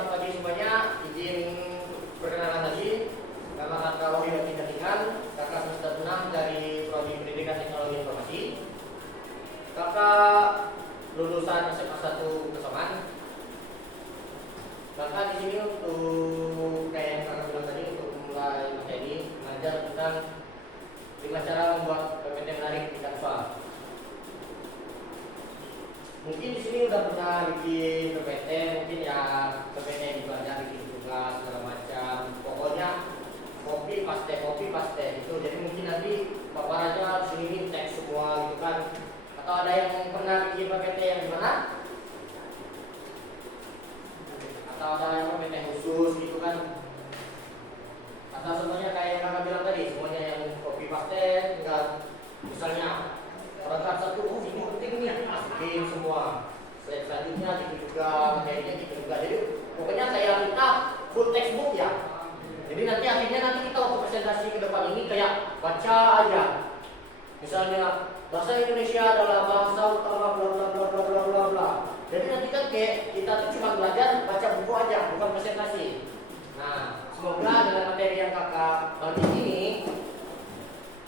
selamat pagi semuanya. Izin perkenalan lagi. Nama kakak Wahyu Tingkat, kakak semester 6 dari Prodi Pendidikan Teknologi Informasi. Kakak lulusan SMA 1 Kesoman. Kakak di sini untuk kayak yang kakak bilang tadi untuk memulai materi mengajar tentang 5 cara membuat PPT menarik di Canva. Mungkin di sini udah pernah bikin PPT, mungkin ya PPT juga ada bikin tugas segala macam. Pokoknya copy paste itu. Jadi mungkin nanti bapak aja di sini teks semua gitu kan. Atau ada yang pernah bikin PPT yang gimana? Atau ada yang PPT khusus gitu kan? Atau semuanya kayak yang kakak bilang tadi, semuanya yang copy paste, tinggal misalnya paragraf 1, oh ini penting nih, masukin semua. Selanjutnya gitu juga, materinya gitu juga. Jadi pokoknya kayak kita full textbook ya. Jadi nanti kita untuk presentasi ke depan ini kayak baca aja. Misalnya bahasa Indonesia adalah bahasa utama bla bla bla bla bla bla bla. Jadi nanti kan kayak kita tuh cuma belajar baca buku aja, bukan presentasi. Nah, semoga dengan materi yang kakak bagi ini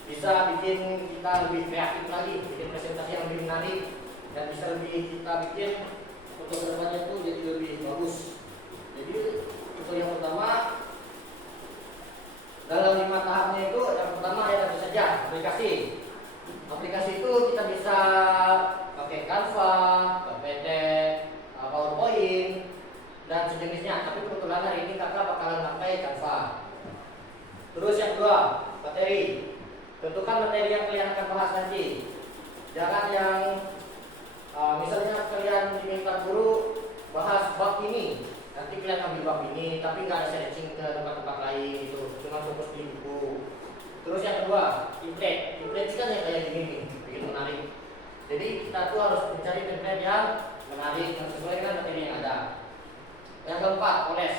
bisa bikin kita lebih kreatif lagi, bikin presentasi yang lebih menarik dan bisa lebih kita bikin untuk kedepannya tuh jadi lebih bagus. Jadi untuk yang pertama dalam 5 tahapnya itu yang pertama ya tentu saja aplikasi. Aplikasi itu kita bisa pakai Canva, PPT, PowerPoint dan sejenisnya. Tapi kebetulan hari ini kakak bakalan pakai Canva. Terus yang kedua materi. Tentukan materi yang kalian akan bahas nanti. Jangan yang misalnya kalian diminta guru bahas bab ini, nanti kalian ambil bab ini, tapi nggak ada searching ke tempat-tempat lain gitu, cuma fokus di buku. Terus yang kedua, template kan yang kayak gini nih, bikin menarik. Jadi kita tuh harus mencari template yang menarik, yang sesuai dengan materi yang ada. Yang keempat, poles.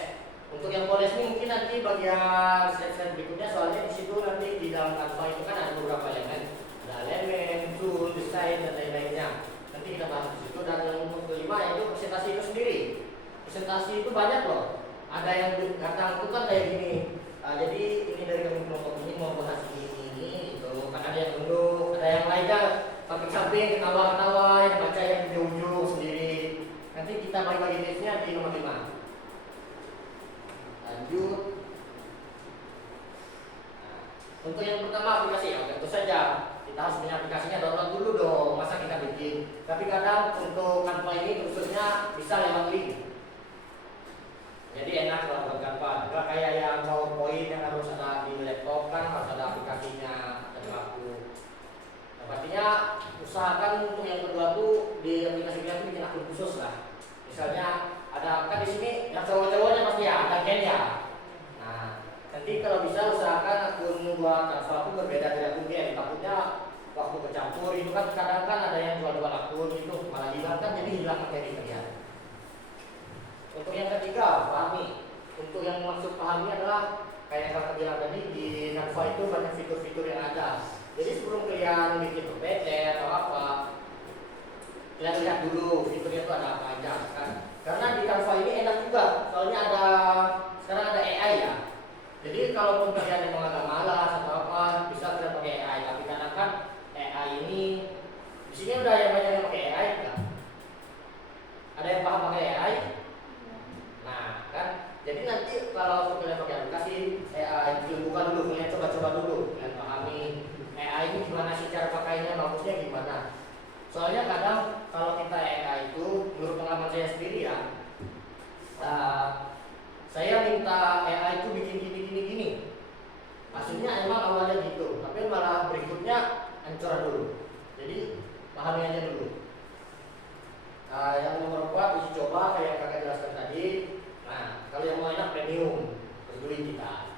Untuk yang poles ini mungkin nanti bagian slide-slide berikutnya, soalnya di situ nanti di dalam Canva itu kan ada beberapa elemen, ada elemen, tool, desain dan lain-lainnya. Nanti kita bahas di situ. Dan yang kelima yaitu presentasi itu sendiri. Presentasi itu banyak loh. Ada yang datang itu kan kayak gini. Jadi ini dari kami kelompok ini mau bahas ini itu. Kan ada yang duduk, ada yang lainnya samping ketawa-ketawa, yang baca yang di ujung sendiri. Nanti kita bagi-bagi tipsnya di nomor 5. Lanjut. Untuk yang pertama aplikasi, tentu saja kita harus punya aplikasinya, download dulu dong, masa kita bikin. Tapi kadang untuk Canva ini khususnya bisa lewat link. Jadi enak kalau buat Canva. Enggak kayak yang PowerPoint yang harus ada di laptop, kan harus ada aplikasinya terpaku. Nah, pastinya usahakan untuk yang kedua tuh di aplikasi kita tuh bikin akun khusus lah. Misalnya ada kan di sini yang cowok-cowoknya pasti ya ada Ken ya. Nah, nanti kalau bisa usahakan akun buat Canva itu berbeda dari akun Ken. Takutnya waktu bercampur itu kan kadang kan ada yang jual-jual akun itu malah hilang kan, jadi hilang materi kalian. Untuk yang ketiga, pahami. Untuk yang maksud pahami adalah kayak yang kakak bilang tadi, di Canva itu banyak fitur-fitur yang ada. Jadi sebelum kalian bikin PPT atau apa, kalian lihat dulu fiturnya itu ada apa aja kan. Karena di Canva ini enak juga, soalnya sekarang ada AI ya. Jadi kalaupun kalian emang agak malas atau apa, bisa kalian pakai AI. Tapi karena kan AI ini di sini udah yang banyak yang pakai AI kan. Ada yang paham pakai AI? Nah kan, jadi nanti kalau kalian pakai aplikasi AI, buka dulu, kalian coba-coba dulu, kalian pahami AI ini gimana sih cara pakainya, bagusnya gimana. Soalnya kadang kalau kita AI itu, menurut pengalaman saya sendiri ya, saya minta AI itu bikin gini. Hasilnya emang awalnya gitu, tapi malah berikutnya hancuran dulu. Jadi pahami aja dulu. Yang nomor 4 uji coba kayak kakak jelaskan tadi. Nah, kalau yang mau enak premium, beli kita.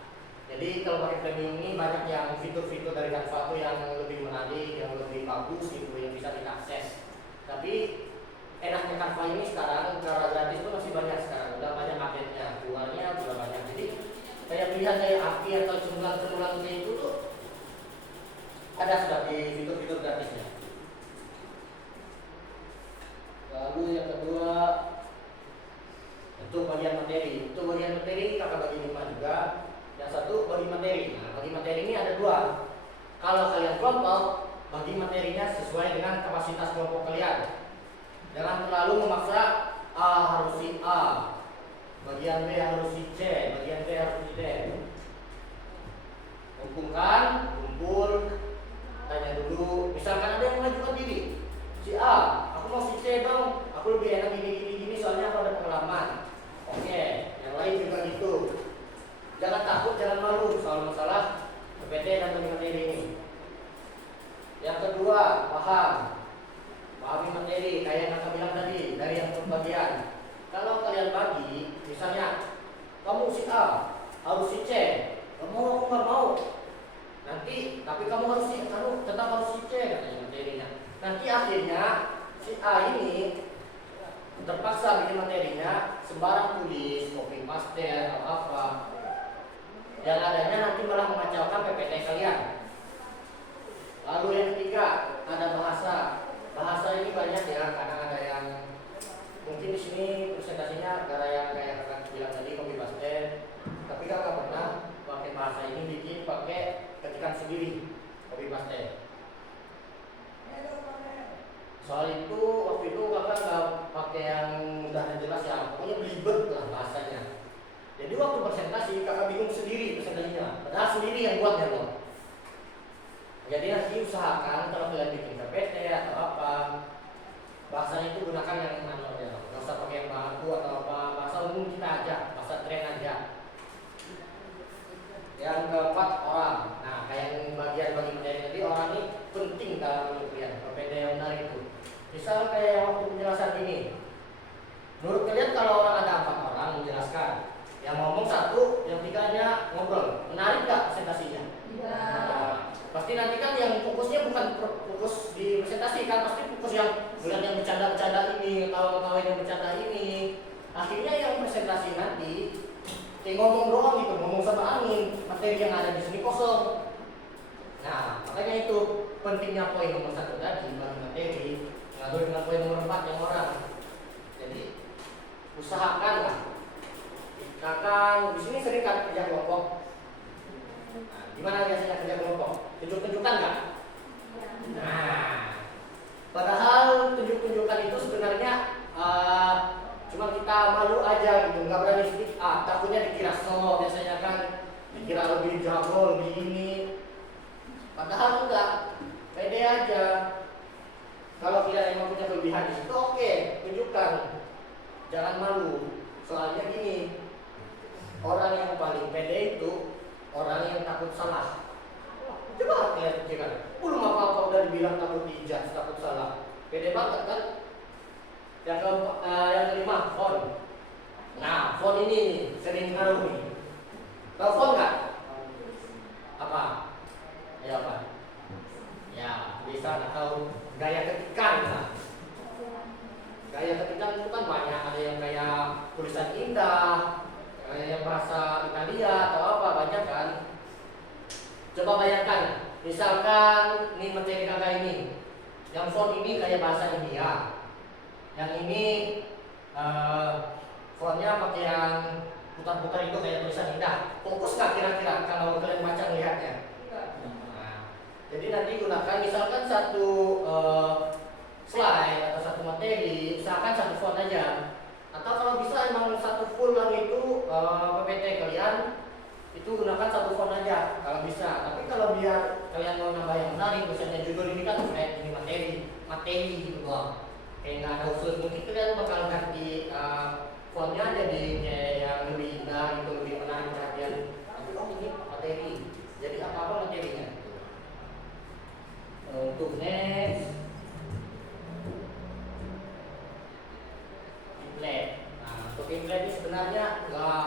Jadi kalau pakai premium ini banyak yang fitur-fitur dari Canva itu yang lebih menarik, yang lebih bagus gitu, yang bisa kita akses. Tapi enaknya Canva ini sekarang cara gratis itu masih banyak sekarang, udah banyak update-nya, keluarnya udah banyak. Jadi kayak pilihan kayak API atau cemulang kayak itu tuh ada sudah di fitur-fitur gratisnya. Lalu yang kedua, tentu Untuk bagian materi, kakak bagi 5 juga. Yang satu bagi materi. Nah, bagi materi ini ada 2. Kalau kalian kelompok, bagi materinya sesuai dengan kapasitas kelompok kalian. Jangan terlalu memaksa A harus si A, bagian B harus si C, bagian D harus si D. Kumpul, tanya dulu. Misalkan ada yang mengajukan diri, si A, aku mau si C dong, aku lebih enak gini, soalnya aku ada pengalaman. Oke, yang lain juga gitu. Jangan takut, jangan malu soal masalah PPT dan bagi materi ini. Yang kedua, pahami materi, kayak yang kakak bilang tadi, dari yang pembagian. Kalau kalian bagi, misalnya kamu si A, harus si C, kamu aku nggak mau. Nanti, tapi kamu harus kamu tetap harus si C katanya materinya. Nanti akhirnya si A ini terpaksa bikin materinya sembarang tulis, copy paste atau apa. Yang adanya nanti malah mengacaukan PPT kalian. Lalu yang ketiga, ada bahasa. Bahasa ini banyak ya, kadang ada yang mungkin di sini presentasinya gara yang kayak kakak bilang tadi copy paste, tapi kakak pernah pakai bahasa ini bikin pakai ketikan sendiri copy paste. Soal itu waktu itu kakak nggak pakai yang mudah dan jelas ya, pokoknya belibet lah bahasanya. Jadi waktu presentasi kakak bingung sendiri presentasinya, padahal sendiri yang buatnya loh. Jadi nanti usahakan kalau kalian bikin PPT atau apa, bahasanya itu gunakan yang manual ya, nggak usah pakai yang baku atau apa, bahasa umum kita aja, bahasa tren aja. Yang keempat, orang. Nah, kayak bagian bagi materi tadi, orang ini penting dalam menurut kalian PPT yang benar itu. Misal kayak waktu penjelasan ini, menurut kalian kalau orang ada 4 orang menjelaskan, yang ngomong 1, yang 3-nya ngobrol, menarik nggak presentasinya? Iya. Pasti nanti kan yang fokusnya bukan fokus di presentasi kan, pasti fokus yang bulan yang bercanda-bercanda ini, ketawa-ketawa yang bercanda ini. Akhirnya yang presentasi nanti kayak ngomong doang gitu, ngomong sama angin, materi yang ada di sini kosong. Nah, makanya itu pentingnya poin nomor 1 tadi bagi materi, lalu dengan poin nomor 4 yang orang. Jadi usahakanlah. Kakak di sini sering kan kerja kelompok. Nah, gimana biasanya kerja kelompok? Tunjuk-tunjukkan nggak? Nah, padahal tunjuk-tunjukkan itu sebenarnya cuma kita malu aja gitu, nggak berani speak up, takutnya dikira so, biasanya kan dikira lebih jago, lebih ini. Padahal enggak, pede aja. Kalau kalian emang punya kelebihan di situ, oke, tunjukkan, jangan malu. Soalnya gini, orang yang paling pede itu orang yang takut salah. Coba kalian pikirkan, belum apa-apa udah dibilang takut dijudge, takut salah. Pede banget kan? Yang kelima, font. Nah, font ini sering ngaruh nih. Tahu font nggak? Apa? Ya apa? Ya, tulisan atau gaya ketikan. Nah. Gaya ketikan itu kan banyak, ada yang kayak tulisan indah, yang bahasa Italia atau apa, banyak kan. Coba bayangkan, misalkan ini materi kakak ini, yang font ini kayak bahasa India, yang ini fontnya pakai yang putar-putar itu kayak tulisan indah. Fokus nggak kira-kira kalau kalian baca melihatnya? Nah, jadi nanti gunakan misalkan satu slide atau satu materi, usahakan satu font aja. Atau kalau bisa emang satu full yang itu PPT kalian itu gunakan satu font aja kalau bisa. Tapi kalau biar kalian mau nambah yang menarik, misalnya judul ini kan ini materi gitu doang, kayak nggak ada unsur, mungkin kalian bakal ganti fontnya jadi kayak yang lebih indah, itu lebih menarik perhatian. Tapi ini materi, jadi apa materinya? Untuk next template. Nah, untuk template ini sebenarnya nggak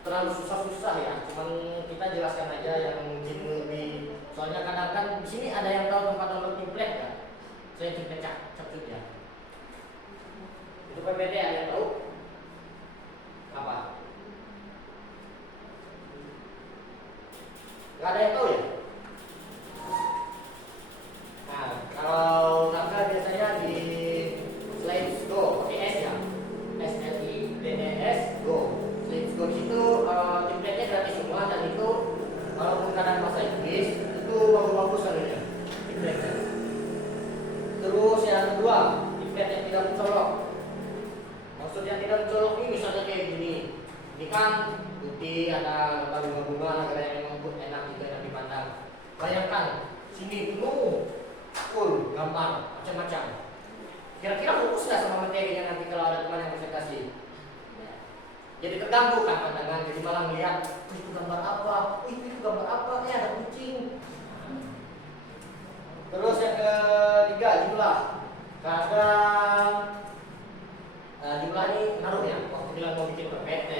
terlalu susah-susah ya, cuman kita jelaskan aja yang mungkin lebih. Soalnya kadang kan di sini ada yang tahu tempat download template ya. Saya cek capcut ya. Itu PPT ada yang tahu? Apa? Nggak ada yang tahu ya? Nah, kalau kakak biasanya di Slides Go pakai S ya, SLIDE Maksud yang tidak mencolok ini misalnya kayak gini. Ini kan putih, ada gambar bunga-bunga, negara yang memang enak juga, enak dipandang. Bayangkan sini penuh full gambar macam-macam. Kira-kira fokus nggak sama materinya nanti kalau ada teman yang presentasi? Jadi terganggu kan pandangan, jadi malah melihat itu gambar apa, itu gambar apa, ada kucing. Terus yang ketiga jumlah. Kadang jumlah ini ngaruh ya. Waktu bilang mau bikin PPT,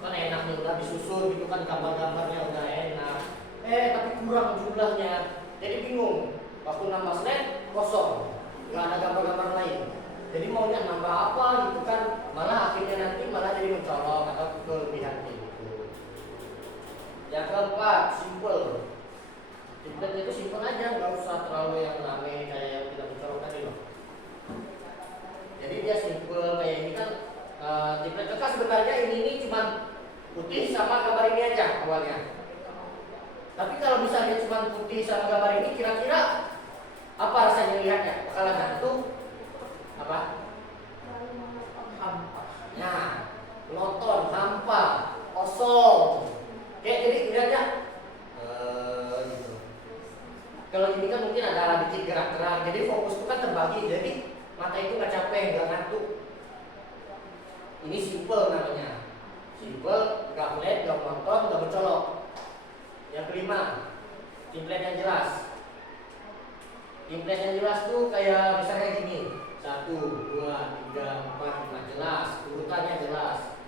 kan enak nih udah disusun gitu kan gambar-gambarnya udah enak. Tapi kurang jumlahnya, jadi bingung. Waktu nambah slide kosong, nggak ada gambar-gambar lain. Jadi maunya nambah apa gitu kan, malah akhirnya nanti malah jadi mencolok atau kelebihan gitu. Yang keempat, simple. Template itu simple aja, nggak usah terlalu yang rame kayak yang tidak mencolok tadi loh. Jadi dia simple kayak ini kan template bekas sebenarnya ini cuma putih sama gambar ini aja awalnya. Tapi kalau misalnya cuma putih sama gambar ini, kira-kira apa rasanya lihatnya? Bakalan gantung apa? Hampa. Nah, monoton, hampa, kosong. Kayak jadi lihatnya gitu. Kalau ini kan mungkin ada dikit gerak-gerak, jadi fokus itu kan terbagi, jadi mata itu nggak capek, nggak ngantuk. Ini simple namanya, simple, nggak flat, nggak monoton, nggak mencolok. Yang kelima, template yang jelas. Template yang jelas tuh kayak misalnya gini, 1, 2, 3, 4, 5 jelas, urutannya jelas.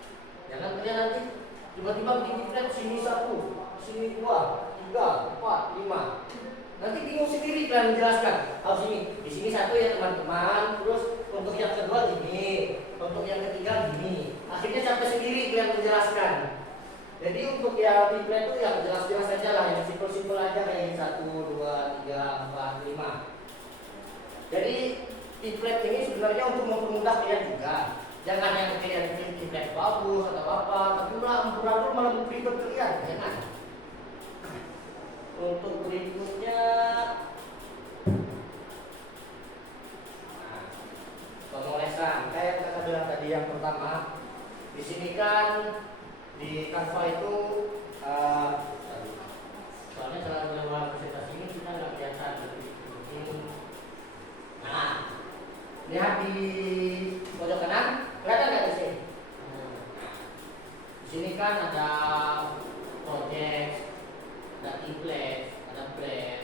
Jangan kerja nanti tiba-tiba bikin template sini 1, sini 2, 3, 4, 5. Nanti bingung sendiri kalian menjelaskan. Harus ini, di sini 1 ya teman-teman. Terus untuk yang kedua gini, untuk yang ketiga gini. Akhirnya capek sendiri kalian menjelaskan. Jadi untuk yang template itu yang jelas-jelas saja lah, yang simpel-simpel aja kayak ini 1, 2, 3, 4, 5. Jadi template ini sebenarnya untuk mempermudah kalian juga. Jangan yang kalian bikin template bagus atau apa, tapi malah ribet kalian, jangan. Untuk berikutnya, pemolesan. Kayak kita bilang tadi yang pertama, di sini kan di Canva itu, soalnya cara mengelola presentasi ini kita nggak kelihatan. Nah, lihat di pojok kanan, kelihatan nggak di sini? Di sini kan ada project, ada template, ada brand,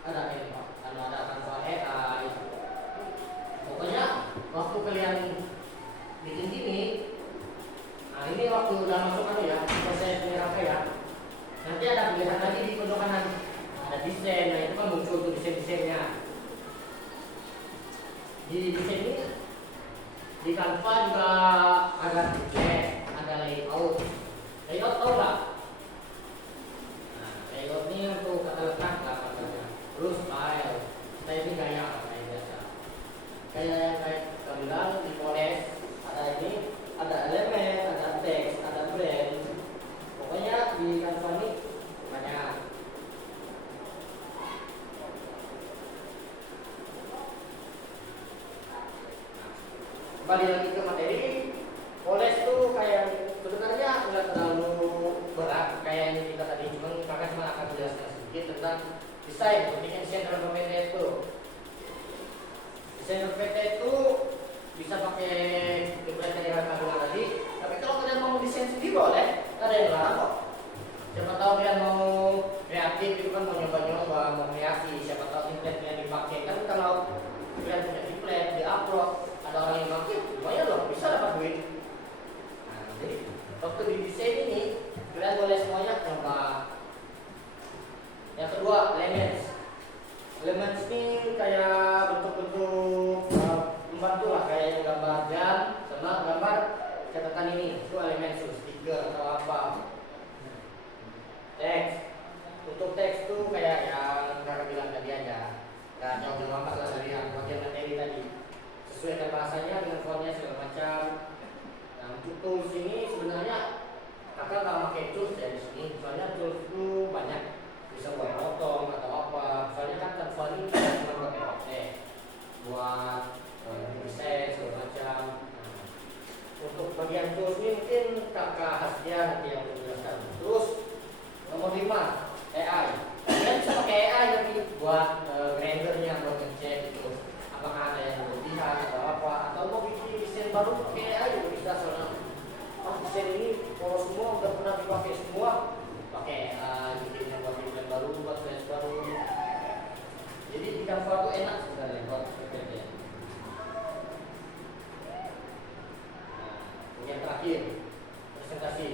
ada Canva AI. Pokoknya waktu kalian bikin gini, nah ini waktu udah masuk ya, selesai penyerangnya ya. Nanti ada pilihan lagi di pojok kanan, ada desain, nah itu kan muncul tuh desain-desainnya. Di desain ini, di Canva juga ada template, ada layout. Layout tahu nggak? Layout ini untuk kata letak lah katanya. Terus style ini gaya kayak biasa. Kayak bilang dipoles, ada ini, ada elemen, ada teks, ada brand. Pokoknya di Canva ini banyak. Kembali lagi ke materi, poles tuh kayak sebenarnya nggak terlalu berat kayak yang kita tadi, kakak cuma akan menjelaskan sedikit tentang desain. Bikin desain dalam PPT itu, desain PPT itu bisa pakai template yang kakak bilang tadi. Tapi kalau kalian mau desain sendiri boleh, ada yang larang kok. Siapa tahu kalian mau kreatif itu kan, mau nyoba-nyoba, mau kreasi. Siapa tahu template yang dipakai kan, kalau kalian punya template di-upload, ada orang yang pakai, lumayan loh, bisa dapat duit. Nah, jadi waktu di desain ini kalian boleh semuanya coba. Yang kedua, elements. Elements ini kayak bentuk-bentuk membantu lah, kayak yang gambar jam sama gambar catatan ini. Itu elemen stiker atau apa. Teks. Untuk teks itu kayak yang kakak bilang tadi aja. Gak jauh amat lah dari yang bagian materi tadi. Sesuaikan bahasanya dengan fontnya segala macam. Nah, untuk tools ini sebenarnya kakak nggak pakai tools ya di sini. Soalnya tools itu banyak, bisa buat potong atau apa. Soalnya kan Canva ini cuma pakai pakai buat desain segala macam. bagian tools ini mungkin kakak Hasya nanti yang menjelaskan. Terus nomor 5 AI. Kalian bisa pakai AI nanti buat rendernya, buat ngecek gitu apakah ada yang berlebihan atau apa, atau mau bikin desain baru pakai AI juga bisa. Soalnya desain ini kalau semua udah pernah dipakai semua, pakai AI bikin yang buat desain baru, buat flash baru. Jadi di Canva itu enak sebenarnya buat bekerja. Yang terakhir, presentasi.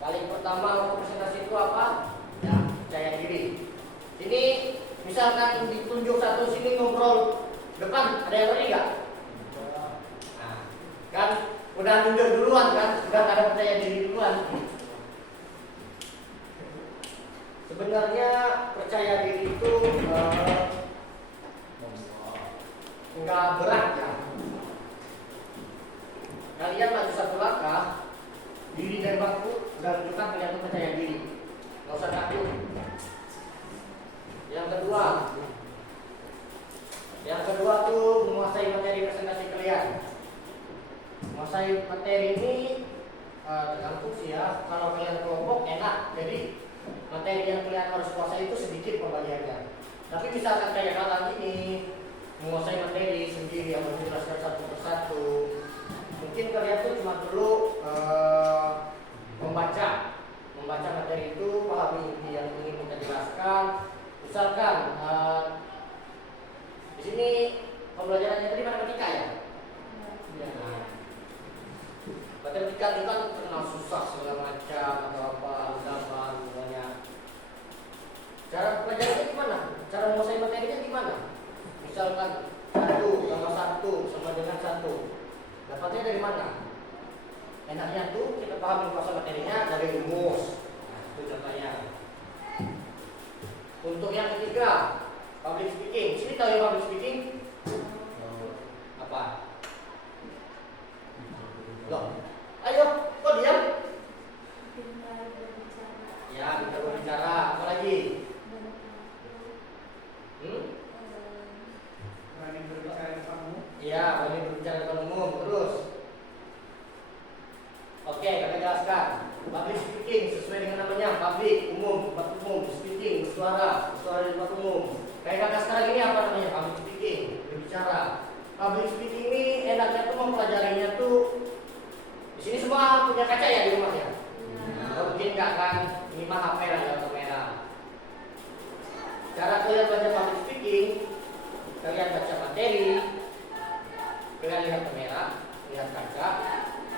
Paling pertama untuk presentasi itu apa? Ya, percaya diri. Ini misalkan ditunjuk satu sini ngobrol depan, ada yang ngerti nggak? Nah, kan udah tunjuk duluan kan, udah ada percaya diri duluan. Sebenarnya percaya diri itu nggak berat ya. Kalian maju satu langkah, diri dari bangku sudah menunjukkan kalian itu percaya diri, nggak usah takut. Yang kedua tuh menguasai materi presentasi kalian. Menguasai materi ini tergantung sih ya. Kalau kalian kelompok enak, jadi materi yang kalian harus kuasai itu sedikit pembagiannya. Tapi misalkan kayak kalian ini menguasai materi sendiri yang menjelaskan satu persatu, mungkin kalian tuh cuma perlu membaca materi itu, pahami inti yang ingin kita jelaskan. Misalkan di sini pembelajarannya tadi matematika ya. Nah, matematika itu kan terkenal susah segala macam atau apa, gambar semuanya. Cara belajarnya gimana? Cara menguasai materinya gimana? Misalkan 1 tambah 1 sama dengan 1. Dapatnya dari mana? Enaknya tuh kita paham menguasai materinya dari rumus. Nah, itu contohnya. Untuk yang ketiga, public speaking. Sini tahu ya public speaking? Apa? Loh, ayo, kok diam? Ya, kita berbicara. Apa lagi? Berani berbicara di depan umum. Iya, berani berbicara di depan umum. Terus, oke, kami jelaskan. Public speaking sesuai dengan namanya, public, umum, tempat umum, speaking, bersuara di tempat umum. Kayak kakak sekarang ini apa namanya? Public speaking, berbicara. Public speaking ini enaknya tuh mempelajarinya tuh. Di sini semua punya kaca ya di rumah ya? Mungkin nggak kan? Ini mah HP ada kamera. Cara kalian baca public speaking, kalian baca materi, kalian lihat kamera, lihat kaca.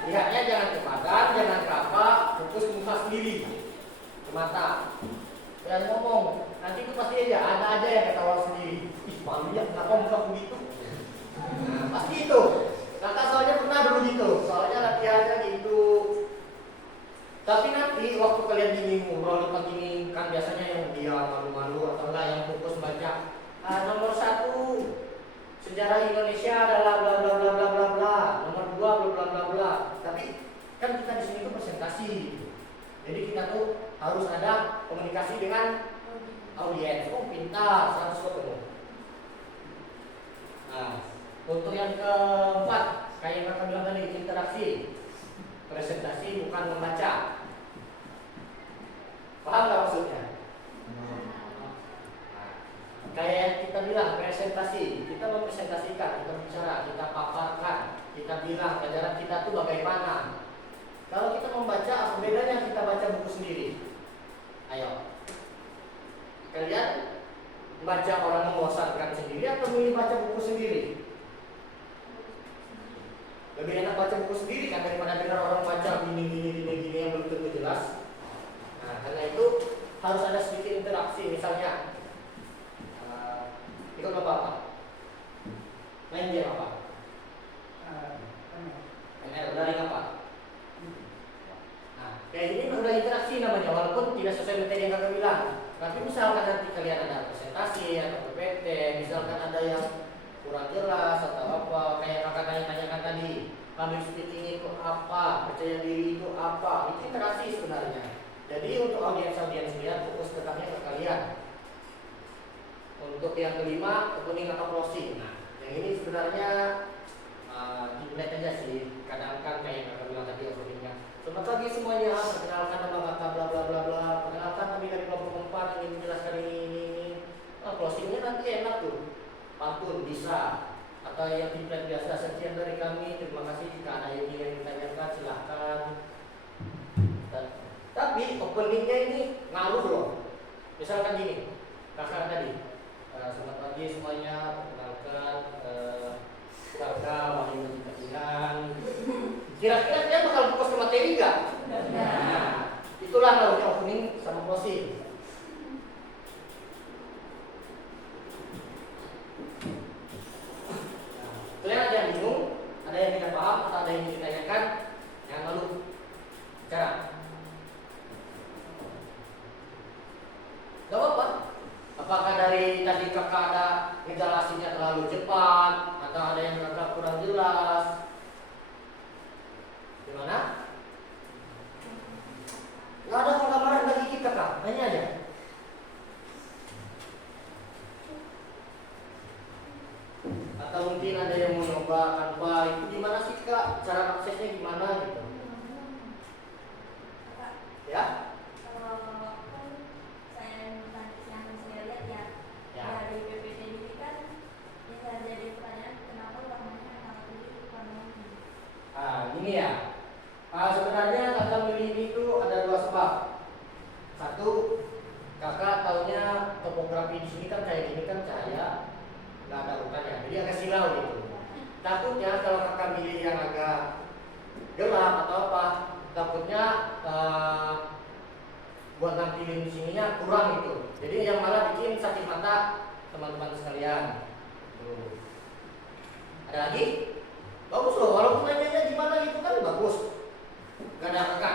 Lihatnya jangan ke badan, jangan ke apa, fokus ke muka sendiri, ke mata. Dan ngomong, nanti itu pasti ada aja yang ketawa sendiri. Ih, malu ya, kenapa muka begitu? Nah, pasti itu. Kakak soalnya pernah dulu gitu, soalnya latihannya gitu. Tapi nanti waktu kalian gini ngobrol depan gini, kan biasanya yang dia malu-malu atau enggak yang fokus baca. Nomor 1 sejarah Indonesia adalah bla bla bla bla bla bla. Nomor 2 bla bla bla bla. Tapi kan kita di sini tuh presentasi. Jadi kita tuh harus ada komunikasi dengan audiens. Oh, pintar, 100 ketemu. Nah, untuk yang keempat, kayak yang kakak bilang tadi, interaksi. Presentasi bukan membaca. Paham nggak maksudnya? Kayak yang kita bilang presentasi, kita mempresentasikan, kita bicara, kita paparkan, kita bilang pelajaran kita tuh bagaimana. Kalau kita membaca, apa bedanya kita baca buku sendiri? Ayo, kalian baca orang membosankan sendiri atau milih baca buku sendiri? Lebih enak baca buku sendiri kan daripada dengar orang baca gini yang belum tentu jelas. Nah, karena itu harus ada sedikit interaksi. Misalnya ikut lomba apa? Main game apa? ML, daring apa? Nah, kayak ini udah interaksi namanya, walaupun tidak sesuai materi yang kakak bilang. Tapi misalkan nanti kalian ada presentasi atau PPT, misalkan ada yang kurang jelas atau apa, kayak kakak tanya-tanyakan tadi, public speaking itu apa, percaya diri itu apa, itu interaksi sebenarnya. Jadi untuk audiens lihat fokus tetapnya ke kalian. Untuk yang kelima, opening atau closing. Nah, yang ini sebenarnya dilihat aja sih. Kadang kan kayak yang template biasa. Sekian dari kami. Terima kasih. Jika ada yang ingin ditanyakan silahkan. Tapi openingnya ini ngaruh loh. Misalkan gini, kakak tadi, selamat pagi semuanya, perkenalkan kakak Wahyu Katihan. Kira-kira dia bakal fokus ke materi nggak? Nah, itulah lalunya opening sama closing. Kalian ada yang bingung, ada yang tidak paham, atau ada yang ingin ditanyakan, yang lalu bicara. Gak apa-apa. Apakah dari tadi kakak ada ngejelasinnya terlalu cepat, atau ada yang kakak kurang jelas? Gimana? Gak ada penggambaran bagi kita kak, hanya aja. Atau mungkin ada yang mau nyoba Canva itu gimana sih kak? Cara aksesnya gimana gitu? Ya? Dari PPT ini kan bisa jadi pertanyaan kenapa warnanya sangat tujuh warna ini. Ini ya. Sebenarnya kakak milih itu ada dua sebab. Satu, kakak taunya topografi di sini kan kayak gini kan cahaya nggak ada urutannya, jadi agak silau gitu. Takutnya kalau kakak milih yang agak gelap atau apa, takutnya buat nampilin di sininya kurang gitu. Jadi yang malah bikin sakit mata teman-teman sekalian. Tuh. Ada lagi? Bagus loh, walaupun nanyanya gimana itu kan bagus. Gak ada kakak